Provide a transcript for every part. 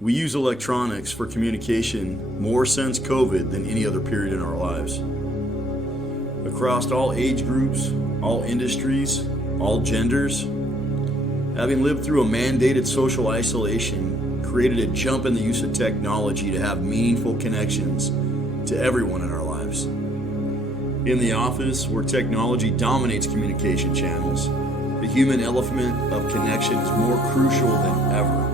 We use electronics for communication more since COVID than any other period in our lives. Across all age groups, all industries, all genders, having lived through a mandated social isolation created a jump in the use of technology to have meaningful connections to everyone in our lives. In the office, where technology dominates communication channels, the human element of connection is more crucial than ever.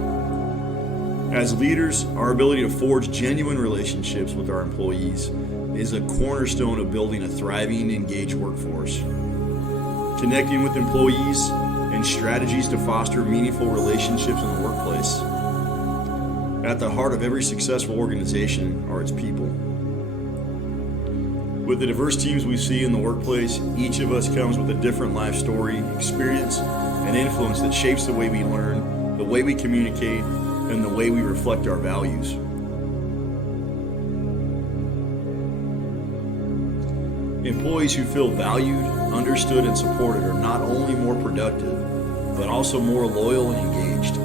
As leaders, our ability to forge genuine relationships with our employees is a cornerstone of building a thriving, engaged workforce. Connecting with employees and strategies to foster meaningful relationships in the workplace. At the heart of every successful organization are its people. With the diverse teams we see in the workplace, each of us comes with a different life story, experience, and influence that shapes the way we learn, the way we communicate, and the way we reflect our values. Employees who feel valued, understood, and supported are not only more productive, but also more loyal and engaged.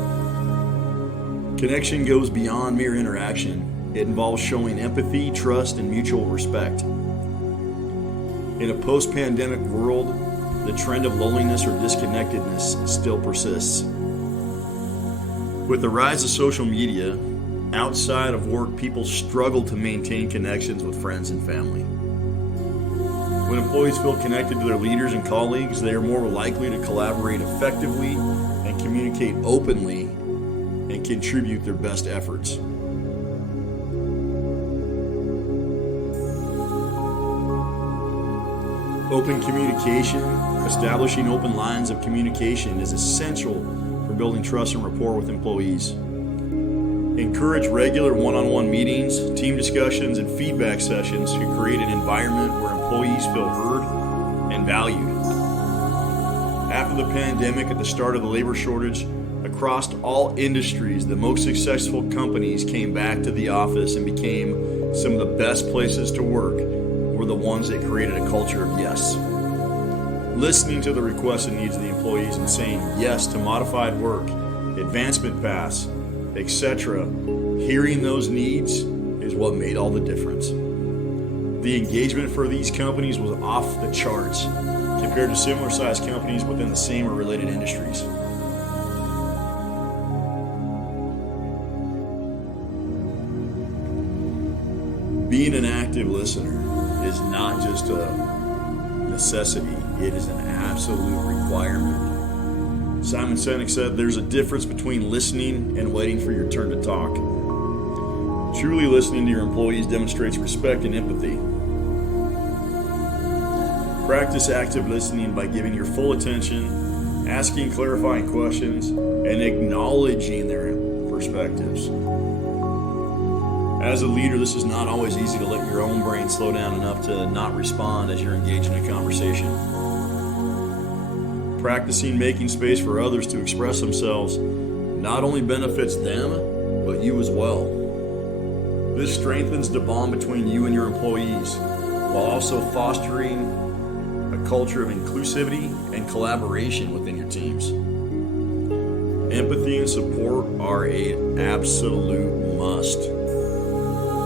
Connection goes beyond mere interaction. It involves showing empathy, trust, and mutual respect. In a post-pandemic world, the trend of loneliness or disconnectedness still persists. With the rise of social media, outside of work, people struggle to maintain connections with friends and family. When employees feel connected to their leaders and colleagues, they are more likely to collaborate effectively and communicate openly and contribute their best efforts. Open communication, establishing open lines of communication is essential for building trust and rapport with employees. Encourage regular one-on-one meetings, team discussions, and feedback sessions to create an environment where employees feel heard and valued. After the pandemic, at the start of the labor shortage, across all industries, the most successful companies came back to the office and became some of the best places to work were the ones that created a culture of yes. Listening to the requests and needs of the employees and saying yes to modified work, advancement paths, etc. Hearing those needs is what made all the difference. The engagement for these companies was off the charts compared to similar sized companies within the same or related industries. Being an active listener is not just a necessity, it is an absolute requirement. Simon Sinek said there's a difference between listening and waiting for your turn to talk. Truly listening to your employees demonstrates respect and empathy. Practice active listening by giving your full attention, asking clarifying questions, and acknowledging their perspectives. As a leader, this is not always easy to let your own brain slow down enough to not respond as you're engaged in a conversation. Practicing making space for others to express themselves not only benefits them, but you as well. This strengthens the bond between you and your employees, while also fostering a culture of inclusivity and collaboration within your teams. Empathy and support are an absolute must.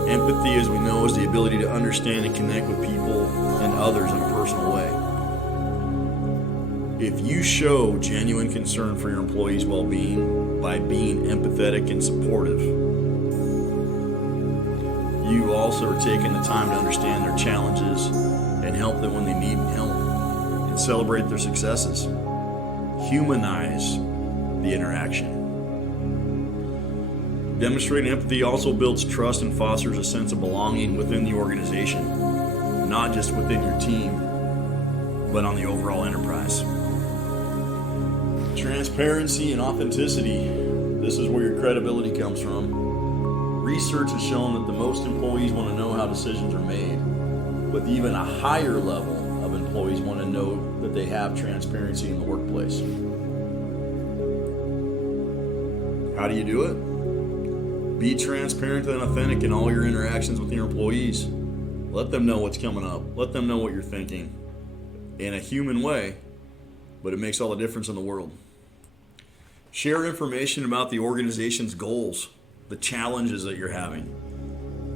Empathy, as we know, is the ability to understand and connect with people and others in a personal way. If you show genuine concern for your employees' well-being by being empathetic and supportive, you also are taking the time to understand their challenges and help them when they need help and celebrate their successes. Humanize the interaction. Demonstrating empathy also builds trust and fosters a sense of belonging within the organization, not just within your team, but on the overall enterprise. Transparency and authenticity. This is where your credibility comes from. Research has shown that the most employees want to know how decisions are made, but even a higher level of employees want to know that they have transparency in the workplace. How do you do it? Be transparent and authentic in all your interactions with your employees. Let them know what's coming up. Let them know what you're thinking in a human way, but it makes all the difference in the world. Share information about the organization's goals. the challenges that you're having,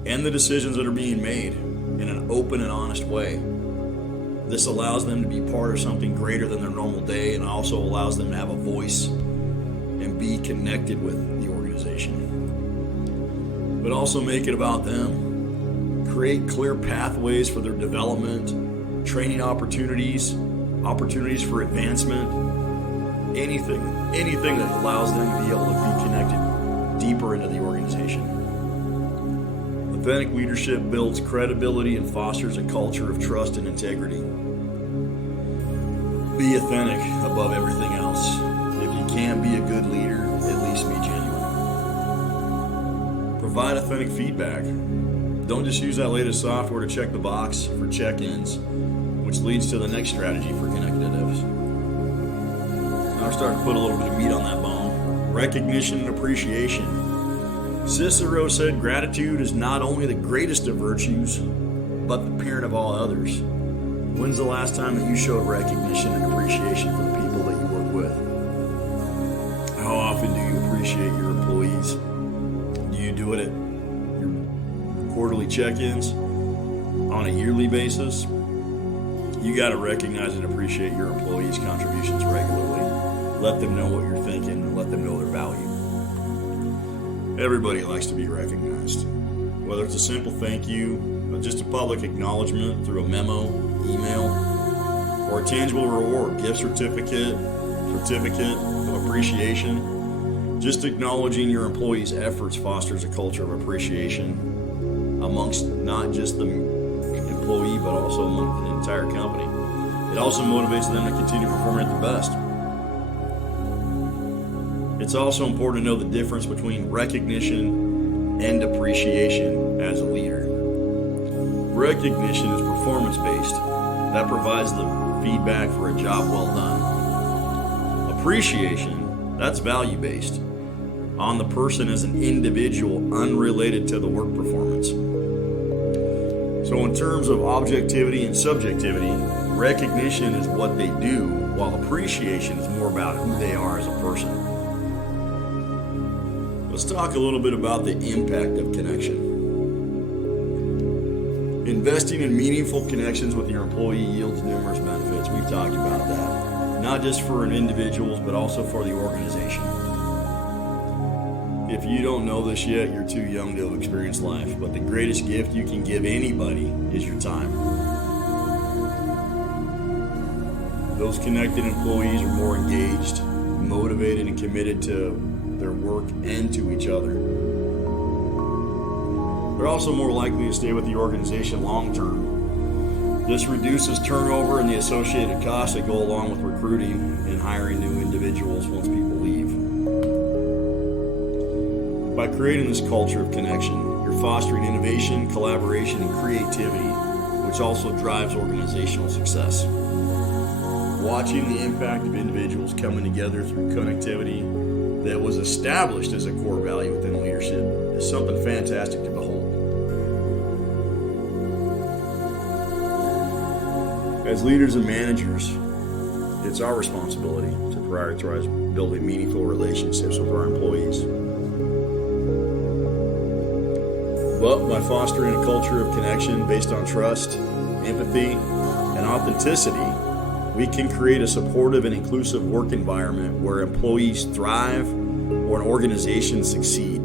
and the decisions that are being made in an open and honest way. This allows them to be part of something greater than their normal day, and also allows them to have a voice and be connected with the organization. But also make it about them. Create clear pathways for their development, training opportunities for advancement, anything that allows them to be able to be connected deeper into the organization. Authentic leadership builds credibility and fosters a culture of trust and integrity. Be authentic above everything else. If you can't be a good leader, at least be genuine. Provide authentic feedback. Don't just use that latest software to check the box for check-ins, which leads to the next strategy for connectives. Now we're starting to put a little bit of meat on that bone. Recognition and appreciation. Cicero said gratitude is not only the greatest of virtues, but the parent of all others. When's the last time that you showed recognition and appreciation for the people that you work with? How often do you appreciate your employees? Do you do it at your quarterly check-ins? On a yearly basis? You got to recognize and appreciate your employees' contributions regularly. Let them know what you're thinking and let them know their value. Everybody likes to be recognized. Whether it's a simple thank you, or just a public acknowledgement through a memo, email, or a tangible reward, gift certificate of appreciation. Just acknowledging your employees' efforts fosters a culture of appreciation amongst not just the employee, but also among the entire company. It also motivates them to continue performing at their best. It's also important to know the difference between recognition and appreciation as a leader. Recognition is performance-based. That provides the feedback for a job well done. Appreciation, that's value-based, on the person as an individual unrelated to the work performance. So in terms of objectivity and subjectivity, recognition is what they do, while appreciation is more about who they are as a person. Let's talk a little bit about the impact of connection. Investing in meaningful connections with your employee yields numerous benefits. We've talked about that. Not just for individuals, but also for the organization. If you don't know this yet, you're too young to have experienced life. But the greatest gift you can give anybody is your time. Those connected employees are more engaged, motivated, and committed to their work and to each other. They're also more likely to stay with the organization long term. This reduces turnover and the associated costs that go along with recruiting and hiring new individuals once people leave. By creating this culture of connection, you're fostering innovation, collaboration, and creativity, which also drives organizational success. Watching the impact of individuals coming together through connectivity that was established as a core value within leadership is something fantastic to behold. As leaders and managers, it's our responsibility to prioritize building meaningful relationships with our employees. But by fostering a culture of connection based on trust, empathy, and authenticity, we can create a supportive and inclusive work environment where employees thrive or an organization succeed.